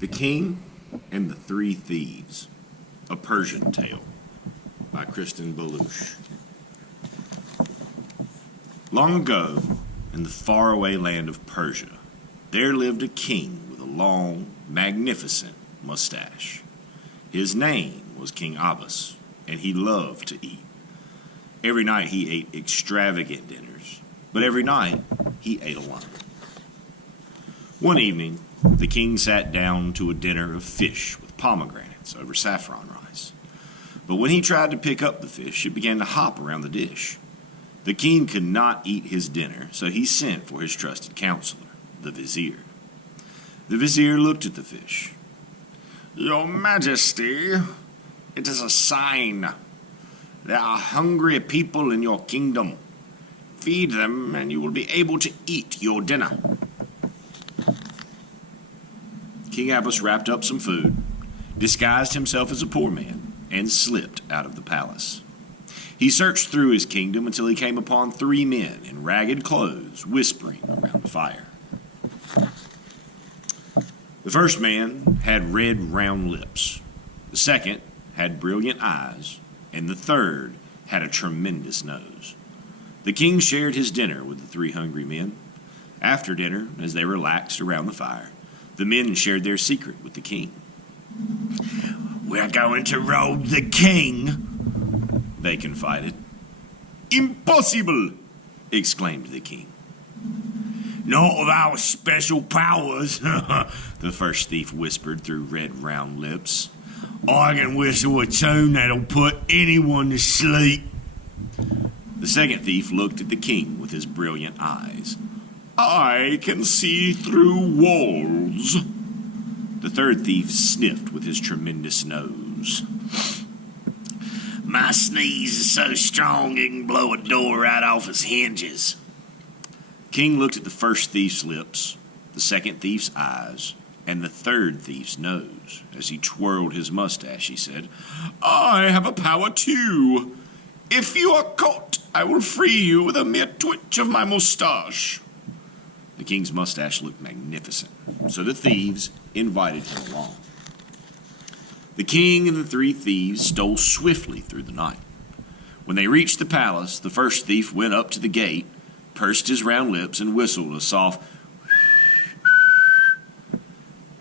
The King and the Three Thieves, a Persian Tale by Kristen Belush. Long ago, in the faraway land of Persia, there lived a king with a long, magnificent mustache. His name was King Elvis, and he loved to eat. Every night he ate extravagant dinners, but every night he ate alone. One evening, the king sat down to a dinner of fish with pomegranates over saffron rice. But when he tried to pick up the fish, it began to hop around the dish. The king could not eat his dinner, so he sent for his trusted counselor, the Vizier. The Vizier looked at the fish. "Your Majesty, it is a sign. There are hungry people in your kingdom. Feed them, and you will be able to eat your dinner." King Elvis wrapped up some food, disguised himself as a poor man, and slipped out of the palace. He searched through his kingdom until he came upon three men in ragged clothes whispering around the fire. The first man had red, round lips. The second had brilliant eyes, and the third had a tremendous nose. The king shared his dinner with the three hungry men. After dinner, as they relaxed around the fire, the men shared their secret with the king. "We're going to rob the king," they confided. "Impossible!" exclaimed the king. "Not with our special powers," the first thief whispered through red, round lips. "I can whistle a tune that'll put anyone to sleep." The second thief looked at the king with his brilliant eyes. "I can see through walls." The third thief sniffed with his tremendous nose. "My sneeze is so strong it can blow a door right off its hinges." King looked at the first thief's lips, the second thief's eyes, and the third thief's nose. As he twirled his mustache, he said, "I have a power too. If you are caught, I will free you with a mere twitch of my mustache." The king's mustache looked magnificent, so the thieves invited him along. The king and the three thieves stole swiftly through the night. When they reached the palace, the first thief went up to the gate, pursed his round lips, and whistled a soft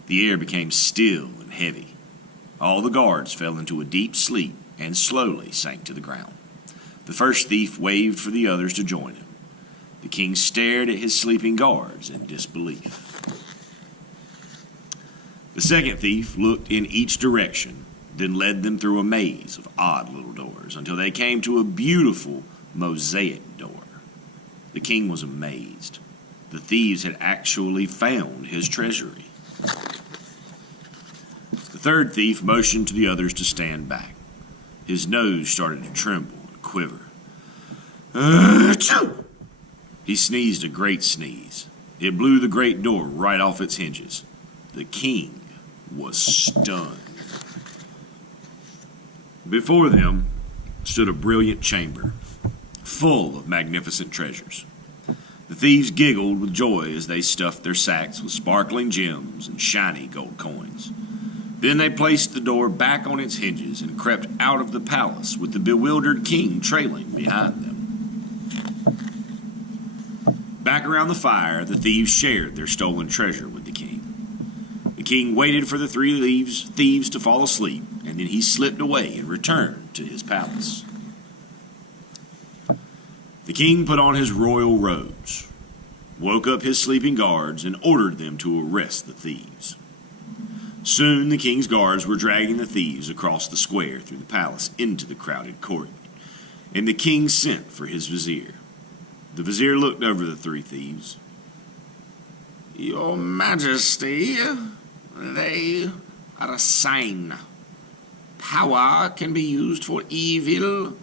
The air became still and heavy. All the guards fell into a deep sleep and slowly sank to the ground. The first thief waved for the others to join him. The king stared at his sleeping guards in disbelief. The second thief looked in each direction, then led them through a maze of odd little doors until they came to a beautiful mosaic door. The king was amazed. The thieves had actually found his treasury. The third thief motioned to the others to stand back. His nose started to tremble and quiver. Achoo! He sneezed a great sneeze. It blew the great door right off its hinges. The king was stunned. Before them stood a brilliant chamber, full of magnificent treasures. The thieves giggled with joy as they stuffed their sacks with sparkling gems and shiny gold coins. Then they placed the door back on its hinges and crept out of the palace with the bewildered king trailing behind them. Back around the fire, the thieves shared their stolen treasure with the king. The king waited for the three thieves to fall asleep, and then he slipped away and returned to his palace. The king put on his royal robes, woke up his sleeping guards, and ordered them to arrest the thieves. Soon the king's guards were dragging the thieves across the square through the palace into the crowded court, and the king sent for his vizier. The vizier looked over the three thieves. "Your Majesty, they are a sign. Power can be used for evil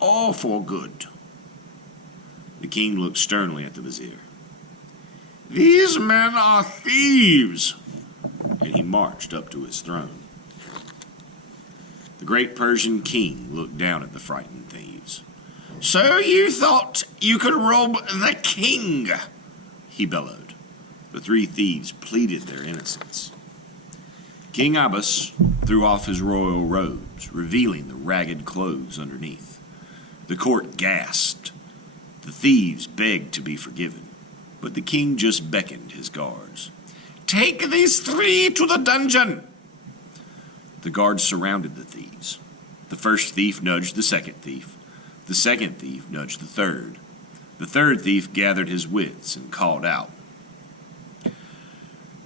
or for good." The king looked sternly at the vizier. "These men are thieves," and he marched up to his throne. The great Persian king looked down at the frightened thieves. "So you thought you could rob the king?" he bellowed. The three thieves pleaded their innocence. King Abbas threw off his royal robes, revealing the ragged clothes underneath. The court gasped. The thieves begged to be forgiven, but the king just beckoned his guards. "Take these three to the dungeon!" The guards surrounded the thieves. The first thief nudged the second thief. The second thief nudged the third. The third thief gathered his wits and called out,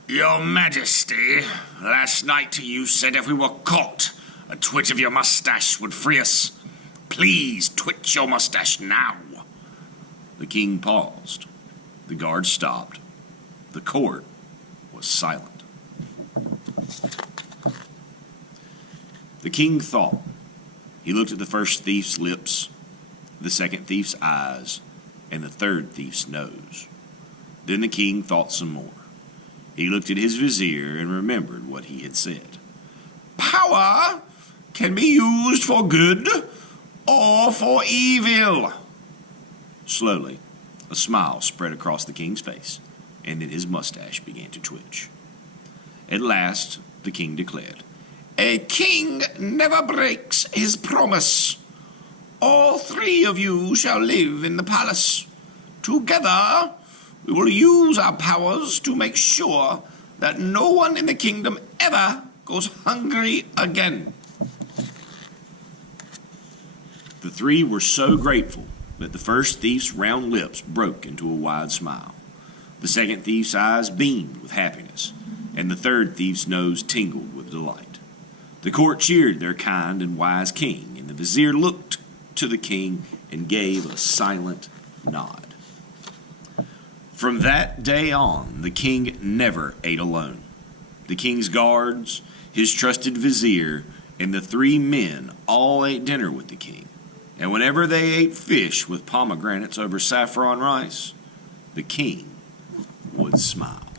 "Your Majesty, last night you said if we were caught, a twitch of your mustache would free us. Please twitch your mustache now." The king paused. The guards stopped. The court was silent. The king thought. He looked at the first thief's lips, the second thief's eyes, and the third thief's nose. Then the king thought some more. He looked at his vizier and remembered what he had said. "Power can be used for good or for evil." Slowly, a smile spread across the king's face, and then his mustache began to twitch. At last, the king declared, "A king never breaks his promise. All three of you shall live in the palace. Together, we will use our powers to make sure that no one in the kingdom ever goes hungry again." The three were so grateful that the first thief's round lips broke into a wide smile. The second thief's eyes beamed with happiness, and the third thief's nose tingled with delight. The court cheered their kind and wise king, and the vizier looked to the king and gave a silent nod. From that day on, the king never ate alone. The king's guards, his trusted vizier, and the three men all ate dinner with the king. And whenever they ate fish with pomegranates over saffron rice, the king would smile.